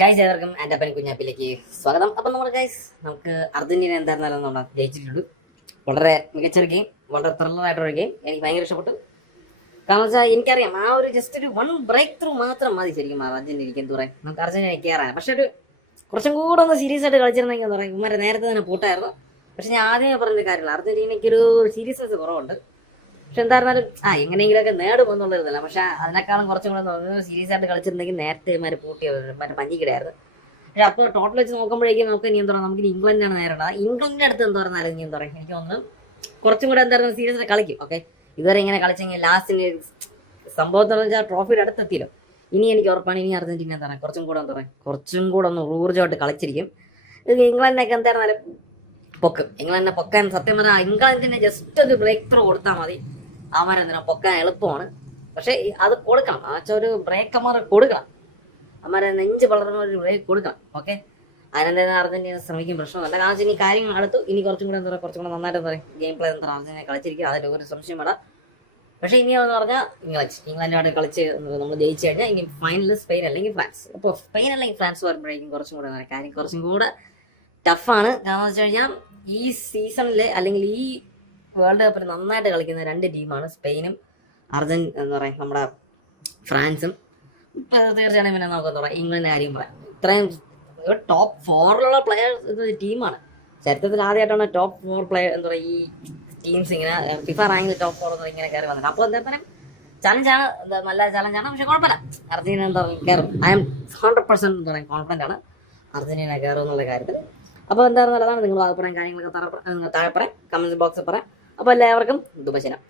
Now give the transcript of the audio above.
Guys ഏവർക്കും എൻ്റെ അപ്പൻ കുഞ്ഞാപ്പിലേക്ക് സ്വാഗതം. അപ്പം നമ്മുടെ ഗൈസ് നമുക്ക് അർജന്റീന എന്തായിരുന്നാലും നമ്മൾ ജയിച്ചിട്ടുണ്ട്. വളരെ മികച്ചൊരു ഗെയിം, വളരെ ത്രില്ലറായിട്ടൊരു ഗെയിം. എനിക്ക് ഭയങ്കര ഇഷ്ടപ്പെട്ടു. കാരണം വെച്ചാൽ എനിക്കറിയാം ആ ഒരു ജസ്റ്റ് ഒരു വൺ ബ്രേക്ക് ത്രൂ മാത്രം മതി ശരിക്കും അർജന്റീനയ്ക്ക് എന്ത് പറയാം, നമുക്ക് അർജന്റീന കയറാൻ. പക്ഷെ ഒരു കുറച്ചും കൂടെ ഒന്ന് സീരിയസ് ആയിട്ട് കളിച്ചിരുന്നെങ്കിൽ എന്താ പറയുക, ഇവന്മാരെ നേരത്തെ തന്നെ പൂട്ടായിരുന്നു. പക്ഷെ ഞാൻ ആദ്യമേ പറഞ്ഞ കാര്യമില്ല, അർജന്റീനയ്ക്ക് ഒരു സീരിയസ്നെസ് കുറവുണ്ട്. പക്ഷെ എന്തായിരുന്നാലും എങ്ങനെയെങ്കിലുമൊക്കെ നേടുമെന്നുള്ളതല്ല. പക്ഷെ അതിനേക്കാളും കുറച്ചും കൂടെ സീരിയസ് ആയിട്ട് കളിച്ചിരുന്നെങ്കിൽ നേരത്തെ ഇവന്മാർ പൂട്ടിയ മറ്റേ പഞ്ഞിക്കിടായിരുന്നു. പക്ഷെ അപ്പോൾ ടോട്ടൽ വെച്ച് നോക്കുമ്പോഴേക്കും നമുക്ക് ഇനി എന്താ പറയുക, നമുക്ക് ഇംഗ്ലണ്ടാണ് നേരിടുന്നത്. ഇംഗ്ലണ്ടിൻ്റെ അടുത്ത് എന്താ പറഞ്ഞാലും ഇനി എന്താ പറയുക, എനിക്ക് തോന്നുന്നു കുറച്ചും കൂടെ എന്തായിരുന്നു സീരിയസ് ആയിട്ട് കളിക്കും. ഓക്കെ, ഇതുവരെ ഇങ്ങനെ കളിച്ചെങ്കിൽ ലാസ്റ്റിന് സംഭവത്തെന്ന് വെച്ചാൽ ട്രോഫിയുടെ അടുത്തെത്തിയല്ലോ. ഇനി എനിക്ക് ഉറപ്പാണ് ഇനി അർജന്റീന എന്താ പറയുക കുറച്ചും കൂടെ ഒന്ന് ഊർജ്ജമായിട്ട് കളിച്ചിരിക്കും. ഇത് ഇംഗ്ലണ്ടിനൊക്കെ എന്തായിരുന്നാലും ഇംഗ്ലണ്ടിനെ പൊക്കാൻ സത്യം പറഞ്ഞാൽ ഇംഗ്ലണ്ടിനെ ജസ്റ്റ് ഒരു ബ്രേക്ക് ത്രൂ കൊടുത്താൽ മതി. അവന്മാരെന്തിനാ പൊക്കാൻ എളുപ്പമാണ്. പക്ഷെ അത് കൊടുക്കണം, ഒരു ബ്രേക്ക് അമ്മമാരെ കൊടുക്കണം. അമ്മമാരെ നെഞ്ച് വളർന്ന ഒരു ബ്രേക്ക് കൊടുക്കണം. ഓക്കെ, അതിനെന്തായാലും അർജന്റീന ശ്രമിക്കും, പ്രശ്നമല്ല. കാരണം വെച്ചാൽ ഇനി കാര്യങ്ങൾ അടുത്തു, ഇനി കുറച്ചും കൂടെ എന്താ പറയുക, കുറച്ചും കൂടെ നന്നായിട്ട് എന്താ പറയുക ഗെയിം പ്ലേ എന്താ അർജന്റീന കളിച്ചിരിക്കുക, അതിൽ ഒരു സംശയം വേണ്ട. പക്ഷേ ഇനിയെന്ന് പറഞ്ഞാൽ ഇംഗ്ലണ്ടുമായിട്ട് കളിച്ച് നമ്മൾ ജയിച്ചു കഴിഞ്ഞാൽ ഇനി ഫൈനലിൽ സ്പെയിൻ അല്ലെങ്കിൽ ഫ്രാൻസ്. അപ്പോൾ സ്പെയിൻ അല്ലെങ്കിൽ ഫ്രാൻസ് വരുമ്പോഴേക്കും കുറച്ചും കൂടെ കാര്യം കുറച്ചും കൂടെ ടഫാണ്. കാരണം വെച്ച് കഴിഞ്ഞാൽ ഈ സീസണിൽ അല്ലെങ്കിൽ ഈ വേൾഡ് കപ്പിൽ നന്നായിട്ട് കളിക്കുന്ന രണ്ട് ടീമാണ് സ്പെയിനും എന്താ പറയുക നമ്മുടെ ഫ്രാൻസും. തീർച്ചയായിട്ടും പിന്നെ നമുക്ക് എന്താ പറയുക ഇംഗ്ലണ്ടിൻ്റെ കാര്യം പറയാം. ഇത്രയും ടോപ്പ് 4 പ്ലെയേഴ്സ് ടീമാണ്. ചരിത്രത്തിൽ ആദ്യമായിട്ടാണ് ടോപ്പ് 4 പ്ലെയർ എന്താ പറയുക ഈ ടീംസ് ഇങ്ങനെ ഫിഫ റാങ്കിൽ ടോപ്പ് 4 ഇങ്ങനെ കയറി വന്നത്. അപ്പോൾ എന്തായാലും ചലഞ്ചാണ്, നല്ല ചലഞ്ചാണ്. പക്ഷെ കുഴപ്പമില്ല, അർജന്റീന എന്താ പറയുക കയറും. ഐ എം 100% എന്താ പറയുക കോൺഫിഡൻ്റ് ആണ് അർജന്റീന കയറും എന്നുള്ള കാര്യത്തിൽ. അപ്പോൾ എന്തായാലും നല്ലതാണ്. നിങ്ങൾ അഭിപ്രായം കാര്യങ്ങളൊക്കെ താഴെ പറയാം, കമൻറ്റ് ബോക്സിൽ പറയാം. അപ്പോൾ എല്ലാവർക്കും ദുബശനം.